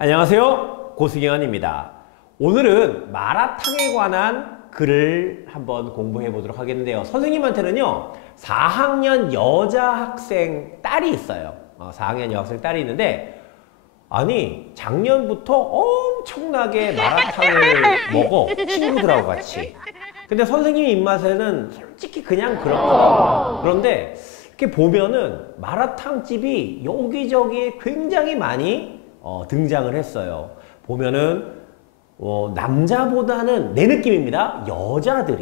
안녕하세요, 고수경환입니다. 오늘은 마라탕에 관한 글을 한번 공부해 보도록 하겠는데요. 선생님한테는요 4학년 여자 학생 딸이 있어요. 4학년 여학생 딸이 있는데, 아니 작년부터 엄청나게 마라탕을 먹어, 친구들하고 같이. 근데 선생님 입맛에는 솔직히 그냥 그렇더라고요. 그런데 이렇게 보면은 마라탕집이 여기저기 굉장히 많이 등장을 했어요. 보면은 남자보다는, 내 느낌입니다, 여자들이,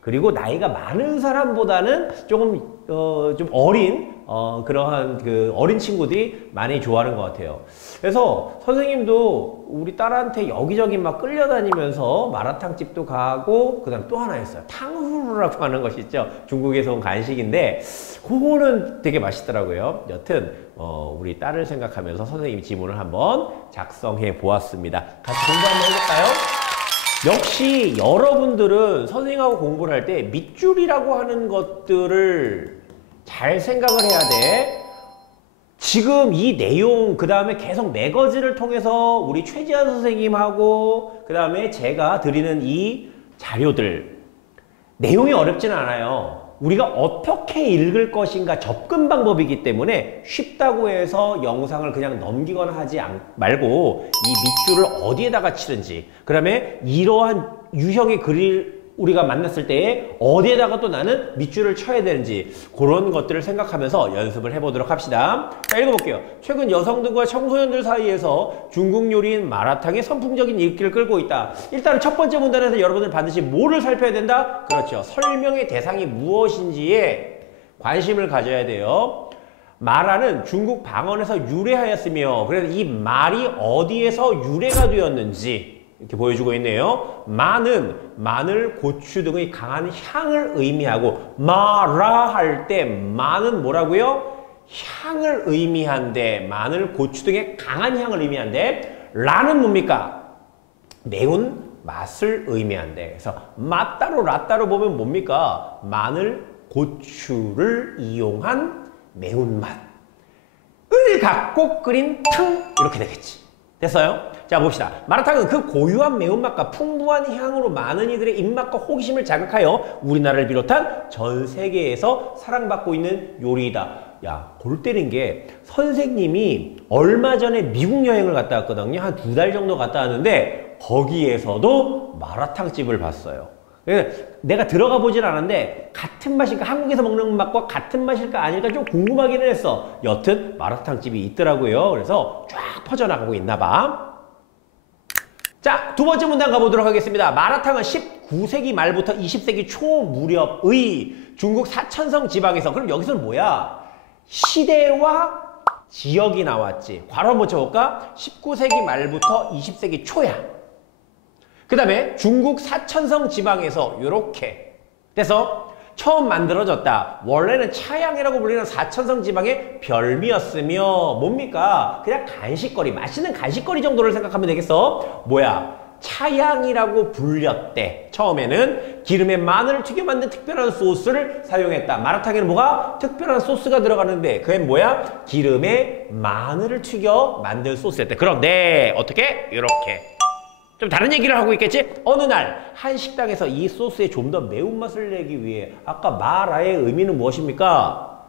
그리고 나이가 많은 사람보다는 조금 좀 어린 그러한 어린 친구들이 많이 좋아하는 것 같아요. 그래서 선생님도 우리 딸한테 여기저기 막 끌려다니면서 마라탕 집도 가고, 그 다음 또 하나 있어요. 탕후루라고 하는 것이 있죠. 중국에서 온 간식인데 그거는 되게 맛있더라고요. 여튼 우리 딸을 생각하면서 선생님이 지문을 한번 작성해 보았습니다. 같이 공부 한번 해볼까요? 역시 여러분들은 선생님하고 공부를 할 때 밑줄이라고 하는 것들을 잘 생각을 해야 돼. 지금 이 내용, 그 다음에 계속 매거진을 통해서 우리 최지한 선생님하고 그 다음에 제가 드리는 이 자료들, 내용이 어렵지는 않아요. 우리가 어떻게 읽을 것인가 접근 방법이기 때문에 쉽다고 해서 영상을 그냥 넘기거나 하지 말고 이 밑줄을 어디에다가 치는지, 그 다음에 이러한 유형의 글을 우리가 만났을 때 어디에다가 또 나는 밑줄을 쳐야 되는지, 그런 것들을 생각하면서 연습을 해보도록 합시다. 자, 읽어볼게요. 최근 여성들과 청소년들 사이에서 중국 요리인 마라탕이 선풍적인 인기를 끌고 있다. 일단 첫 번째 문단에서 여러분들 반드시 뭐를 살펴야 된다? 그렇죠. 설명의 대상이 무엇인지에 관심을 가져야 돼요. 마라는 중국 방언에서 유래하였으며, 그래서 이 말이 어디에서 유래가 되었는지 이렇게 보여주고 있네요. 마는 마늘, 고추 등의 강한 향을 의미하고, 마라 할 때 마는 뭐라고요? 향을 의미한데, 마늘, 고추 등의 강한 향을 의미한데, 라는 뭡니까? 매운 맛을 의미한데. 그래서 맛따로 라따로 보면 뭡니까? 마늘, 고추를 이용한 매운맛을 갖고 끓인 탕, 이렇게 되겠지. 됐어요? 자, 봅시다. 마라탕은 그 고유한 매운맛과 풍부한 향으로 많은 이들의 입맛과 호기심을 자극하여 우리나라를 비롯한 전 세계에서 사랑받고 있는 요리이다. 야, 골 때린 게, 선생님이 얼마 전에 미국 여행을 갔다 왔거든요. 한 2달 정도 갔다 왔는데 거기에서도 마라탕집을 봤어요. 내가 들어가 보진 않았는데 같은 맛일까, 한국에서 먹는 맛과 같은 맛일까 아닐까 좀 궁금하기는 했어. 여튼 마라탕집이 있더라고요. 그래서 쫙 퍼져나가고 있나 봐. 자, 두 번째 문단 가보도록 하겠습니다. 마라탕은 19세기 말부터 20세기 초 무렵의 중국 사천성 지방에서, 그럼 여기서는 뭐야? 시대와 지역이 나왔지. 괄호 한번 쳐볼까? 19세기 말부터 20세기 초야. 그 다음에 중국 사천성 지방에서 이렇게 돼서 처음 만들어졌다. 원래는 차양이라고 불리는 사천성 지방의 별미였으며, 뭡니까? 그냥 간식거리, 맛있는 간식거리 정도를 생각하면 되겠어. 뭐야? 차양이라고 불렸대. 처음에는 기름에 마늘을 튀겨 만든 특별한 소스를 사용했다. 마라탕에는 뭐가? 특별한 소스가 들어가는데 그게 뭐야? 기름에 마늘을 튀겨 만든 소스였대. 그런데 어떻게? 이렇게 좀 다른 얘기를 하고 있겠지? 어느 날 한 식당에서 이 소스에 좀 더 매운맛을 내기 위해, 아까 마라의 의미는 무엇입니까?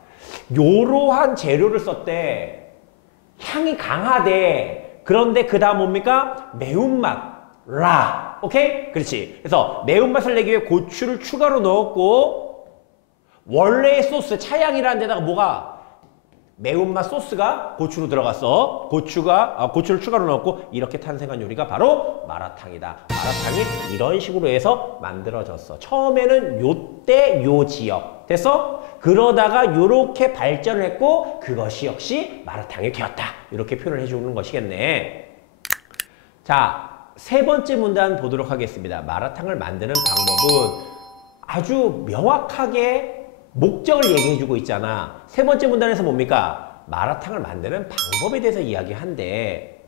요러한 재료를 썼대. 향이 강하대. 그런데 그 다음 뭡니까? 매운맛. 라. 오케이? 그렇지. 그래서 매운맛을 내기 위해 고추를 추가로 넣었고, 원래의 소스, 차양이라는 데다가 뭐가? 매운맛 소스가 고추로 들어갔어. 고추를 추가로 넣었고, 이렇게 탄생한 요리가 바로 마라탕이다. 마라탕이 이런 식으로 해서 만들어졌어. 처음에는 요때 요 지역. 됐어? 그러다가 요렇게 발전을 했고, 그것이 역시 마라탕이 되었다. 이렇게 표현을 해주는 것이겠네. 자, 세 번째 문단 보도록 하겠습니다. 마라탕을 만드는 방법은 아주 명확하게 목적을 얘기해주고 있잖아. 세 번째 문단에서 뭡니까? 마라탕을 만드는 방법에 대해서 이야기한대.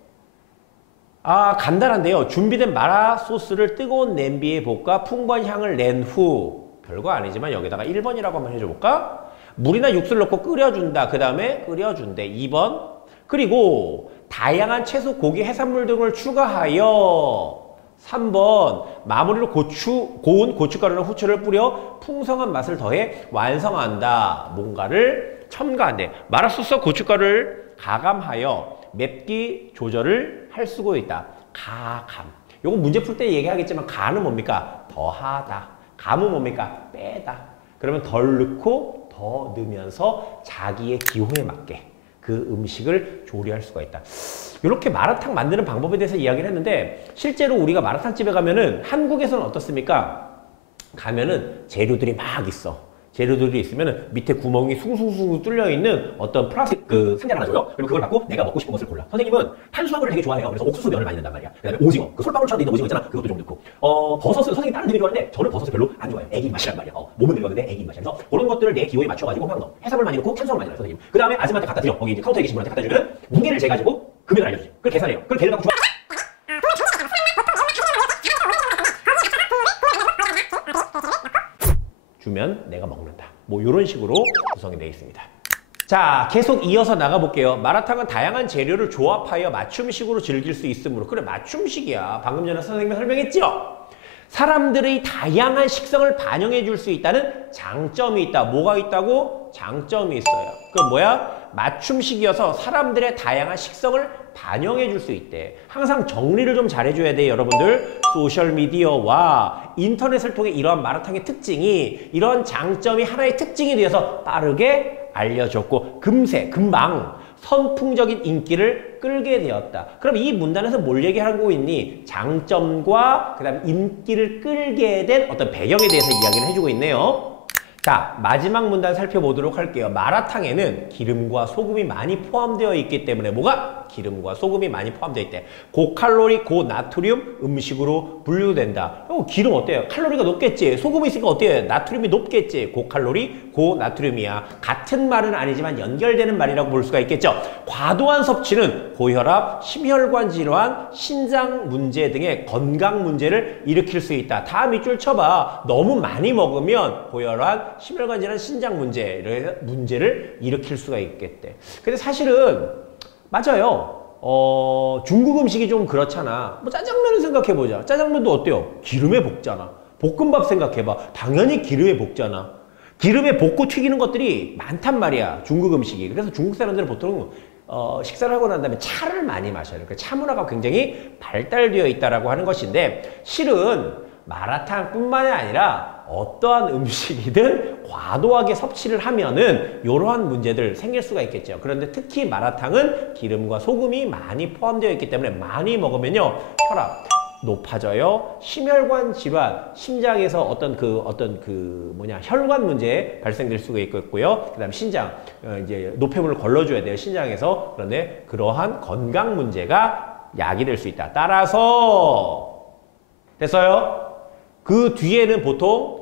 간단한데요. 준비된 마라 소스를 뜨거운 냄비에 볶아 풍부한 향을 낸 후, 별거 아니지만 여기다가 1번이라고 한번 해줘볼까? 물이나 육수를 넣고 끓여준다. 그 다음에 끓여준대. 2번. 그리고 다양한 채소, 고기, 해산물 등을 추가하여 3번 마무리로 고운 고춧가루나 후추를 뿌려 풍성한 맛을 더해 완성한다. 뭔가를 첨가한대. 마라소스 고춧가루를 가감하여 맵기 조절을 할 수가 있다. 가감. 요거 문제 풀 때 얘기하겠지만 가는 뭡니까? 더하다. 감은 뭡니까? 빼다. 그러면 덜 넣고 더 넣으면서 자기의 기호에 맞게 그 음식을 조리할 수가 있다. 이렇게 마라탕 만드는 방법에 대해서 이야기를 했는데 실제로 우리가 마라탕집에 가면은 한국에서는 어떻습니까? 가면은 재료들이 막 있어. 재료들이 있으면은 밑에 구멍이 숭숭숭 뚫려 있는 어떤 플라스틱 그 상자를 하나 줘요. 그리고 그걸 갖고 내가 먹고 싶은 것을 골라. 선생님은 탄수화물을 되게 좋아해요. 그래서 옥수수 면을 많이 넣는단 말이야. 그다음에 오징어, 그 솔방울처럼 있는 오징어 있잖아. 그것도 좀 넣고. 버섯은 선생님 다른 되게 좋아하는데 저는 버섯을 별로 안 좋아해요. 애기 맛이란 말이야. 몸은 늙었는데 애기 맛이야. 그래서 그런 것들을 내 기호에 맞춰가지고 그냥 넣어. 해산물 많이 넣고 탄수화물 많이 넣어요, 선생님. 그 다음에 아줌마한테 갖다 드려. 거기 이제 카운터에 계신 분한테 갖다 주면 무게를 재가지고 금액을 알려주지. 그걸 계산해요. 그걸 걔를 갖고 주면 내가 먹는다. 뭐 이런 식으로 구성이 되어 있습니다. 자, 계속 이어서 나가볼게요. 마라탕은 다양한 재료를 조합하여 맞춤식으로 즐길 수 있으므로. 그래, 맞춤식이야. 방금 전에 선생님이 설명했죠? 사람들의 다양한 식성을 반영해 줄 수 있다는 장점이 있다. 뭐가 있다고? 장점이 있어요. 그럼 뭐야? 맞춤식이어서 사람들의 다양한 식성을 반영해 줄 수 있대. 항상 정리를 좀 잘해줘야 돼요, 여러분들. 소셜미디어와 인터넷을 통해 이러한 마라탕의 특징이, 이런 장점이 하나의 특징이 되어서 빠르게 알려졌고 금방 선풍적인 인기를 끌게 되었다. 그럼 이 문단에서 뭘 얘기하고 있니? 장점과 그 다음에 인기를 끌게 된 어떤 배경에 대해서 이야기를 해주고 있네요. 자, 마지막 문단 살펴보도록 할게요. 마라탕에는 기름과 소금이 많이 포함되어 있기 때문에 뭐가? 기름과 소금이 많이 포함되어 있대. 고칼로리, 고나트륨 음식으로 분류된다. 기름 어때요? 칼로리가 높겠지. 소금이 있으니까 어때요? 나트륨이 높겠지. 고칼로리, 고나트륨이야. 같은 말은 아니지만 연결되는 말이라고 볼 수가 있겠죠. 과도한 섭취는 고혈압, 심혈관 질환, 신장 문제 등의 건강 문제를 일으킬 수 있다. 다 밑줄 쳐봐. 너무 많이 먹으면 고혈압, 심혈관 질환, 신장 문제를 일으킬 수가 있겠대. 근데 사실은 맞아요. 중국 음식이 좀 그렇잖아. 뭐 짜장면을 생각해보자. 짜장면도 어때요? 기름에 볶잖아. 볶음밥 생각해봐. 당연히 기름에 볶잖아. 기름에 볶고 튀기는 것들이 많단 말이야. 중국 음식이. 그래서 중국 사람들은 보통 식사를 하고 난 다음에 차를 많이 마셔요. 그러니까 차 문화가 굉장히 발달되어 있다라고 하는 것인데 실은 마라탕뿐만이 아니라 어떠한 음식이든 과도하게 섭취를 하면은 이러한 문제들 생길 수가 있겠죠. 그런데 특히 마라탕은 기름과 소금이 많이 포함되어 있기 때문에 많이 먹으면요 혈압 높아져요. 심혈관 질환, 심장에서 어떤 혈관 문제 발생될 수가 있겠고요. 그다음 신장, 이제 노폐물을 걸러줘야 돼요. 신장에서. 그런데 그러한 건강 문제가 야기될 수 있다. 따라서 됐어요? 그 뒤에는 보통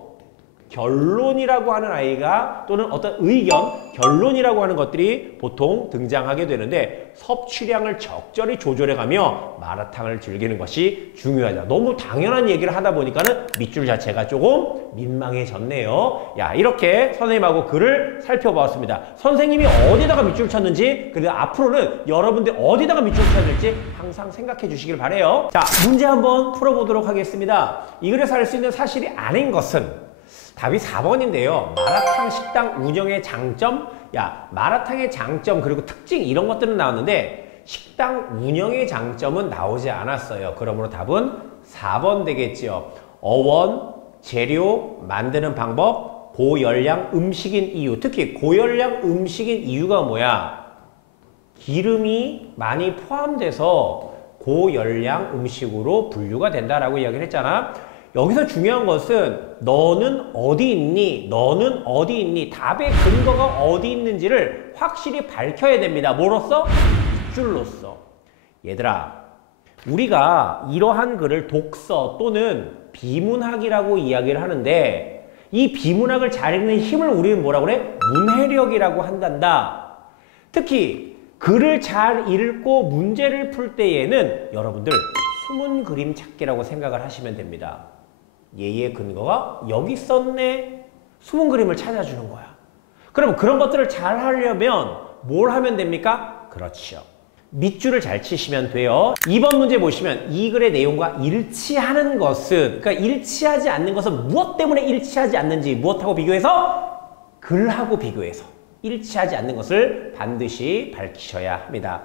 결론이라고 하는 아이가 또는 어떤 의견, 결론이라고 하는 것들이 보통 등장하게 되는데 섭취량을 적절히 조절해가며 마라탕을 즐기는 것이 중요하다. 너무 당연한 얘기를 하다 보니까는 밑줄 자체가 조금 민망해졌네요. 야, 이렇게 선생님하고 글을 살펴보았습니다. 선생님이 어디다가 밑줄 쳤는지 그리고 앞으로는 여러분들 어디다가 밑줄 쳐야 될지 항상 생각해 주시길 바래요. 자, 문제 한번 풀어보도록 하겠습니다. 이 글에서 알 수 있는 사실이 아닌 것은 답이 4번인데요. 마라탕 식당 운영의 장점? 야, 마라탕의 장점 그리고 특징 이런 것들은 나왔는데 식당 운영의 장점은 나오지 않았어요. 그러므로 답은 4번 되겠지요. 어원, 재료, 만드는 방법, 고열량 음식인 이유. 특히 고열량 음식인 이유가 뭐야? 기름이 많이 포함돼서 고열량 음식으로 분류가 된다라고 이야기를 했잖아. 여기서 중요한 것은 너는 어디 있니? 너는 어디 있니? 답의 근거가 어디 있는지를 확실히 밝혀야 됩니다. 뭐로써? 밑줄로써. 얘들아, 우리가 이러한 글을 독서 또는 비문학이라고 이야기를 하는데 이 비문학을 잘 읽는 힘을 우리는 뭐라고 그래? 문해력이라고 한단다. 특히 글을 잘 읽고 문제를 풀 때에는 여러분들 숨은 그림 찾기라고 생각을 하시면 됩니다. 얘의 근거가 여기 있었네. 숨은 그림을 찾아주는 거야. 그럼 그런 것들을 잘 하려면 뭘 하면 됩니까? 그렇죠. 밑줄을 잘 치시면 돼요. 2번 문제 보시면 이 글의 내용과 일치하는 것은, 그러니까 일치하지 않는 것은 무엇 때문에 일치하지 않는지, 무엇하고 비교해서? 글하고 비교해서 일치하지 않는 것을 반드시 밝히셔야 합니다.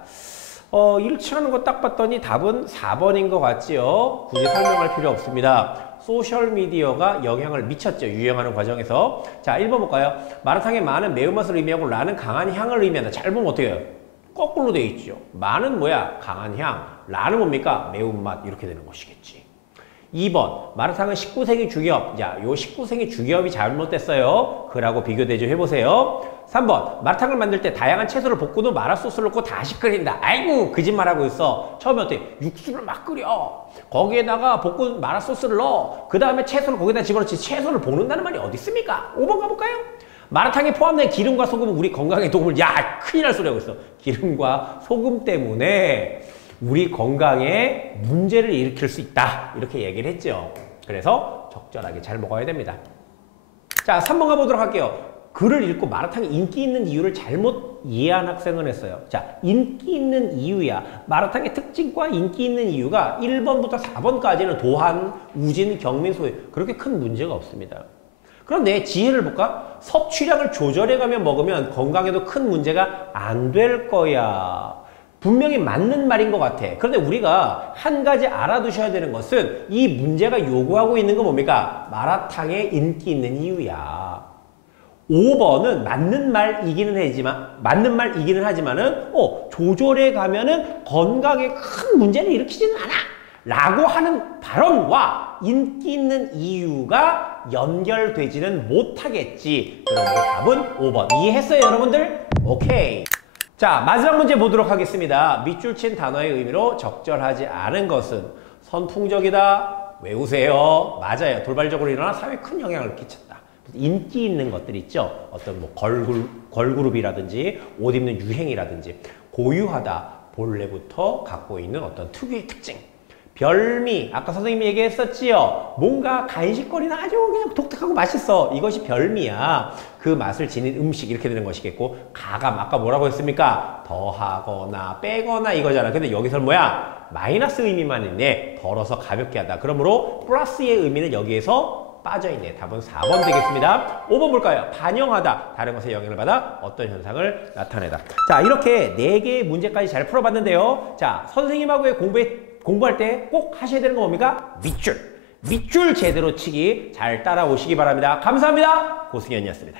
일치하는 거 딱 봤더니 답은 4번인 것 같지요? 굳이 설명할 필요 없습니다. 소셜미디어가 영향을 미쳤죠. 유행하는 과정에서. 자, 1번 볼까요? 마라탕에 많은 매운맛을 의미하고 라는 강한 향을 의미한다. 잘 보면 어떻게 해요? 거꾸로 되어 있죠. 마는 뭐야? 강한 향. 라는 뭡니까? 매운맛. 이렇게 되는 것이겠지. 2번. 마라탕은 19세기 주기업. 야, 요 19세기 주기업이 잘못됐어요. 그라고 비교 대조해보세요. 3번. 마라탕을 만들 때 다양한 채소를 볶은 후 마라소스를 넣고 다시 끓인다. 아이고, 거짓말하고 있어. 처음에 어떻게? 육수를 막 끓여. 거기에다가 볶은 마라소스를 넣어. 그 다음에 채소를 거기다 집어넣지. 채소를 볶는다는 말이 어디 있습니까? 5번 가볼까요? 마라탕에 포함된 기름과 소금은 우리 건강에 도움을, 야, 큰일 날 소리 하고 있어. 기름과 소금 때문에 우리 건강에 문제를 일으킬 수 있다. 이렇게 얘기를 했죠. 그래서 적절하게 잘 먹어야 됩니다. 자, 3번 가보도록 할게요. 글을 읽고 마라탕이 인기 있는 이유를 잘못 이해한 학생은 했어요. 자, 인기 있는 이유야. 마라탕의 특징과 인기 있는 이유가 1번부터 4번까지는 도한, 우진, 경민, 소유 그렇게 큰 문제가 없습니다. 그런데 지혜를 볼까? 섭취량을 조절해가며 먹으면 건강에도 큰 문제가 안 될 거야. 분명히 맞는 말인 것 같아. 그런데 우리가 한 가지 알아두셔야 되는 것은 이 문제가 요구하고 있는 건 뭡니까? 마라탕의 인기 있는 이유야. 5번은 맞는 말이기는 하지만은 조절해 가면은 건강에 큰 문제를 일으키지는 않아. 라고 하는 발언과 인기 있는 이유가 연결되지는 못하겠지. 그러므로 답은 5번. 이해했어요, 여러분들? 오케이. 자, 마지막 문제 보도록 하겠습니다. 밑줄 친 단어의 의미로 적절하지 않은 것은 선풍적이다. 외우세요. 맞아요. 돌발적으로 일어나 사회에 큰 영향을 끼쳤다. 인기 있는 것들 있죠. 어떤 뭐 걸그룹이라든지 옷 입는 유행이라든지 고유하다. 본래부터 갖고 있는 어떤 특유의 특징. 별미, 아까 선생님이 얘기했었지요. 뭔가 간식거리나 아주 그냥 독특하고 맛있어. 이것이 별미야. 그 맛을 지닌 음식 이렇게 되는 것이겠고, 가감, 아까 뭐라고 했습니까? 더하거나 빼거나 이거잖아. 근데 여기서는 뭐야? 마이너스 의미만 있네. 덜어서 가볍게 하다. 그러므로 플러스의 의미는 여기에서 빠져있네. 답은 4번 되겠습니다. 5번 볼까요? 반영하다. 다른 것에 영향을 받아 어떤 현상을 나타내다. 자, 이렇게 4개의 문제까지 잘 풀어봤는데요. 자, 선생님하고의 공부할 때 꼭 하셔야 되는 건 뭡니까? 밑줄. 밑줄 제대로 치기 잘 따라오시기 바랍니다. 감사합니다. 고승현이었습니다.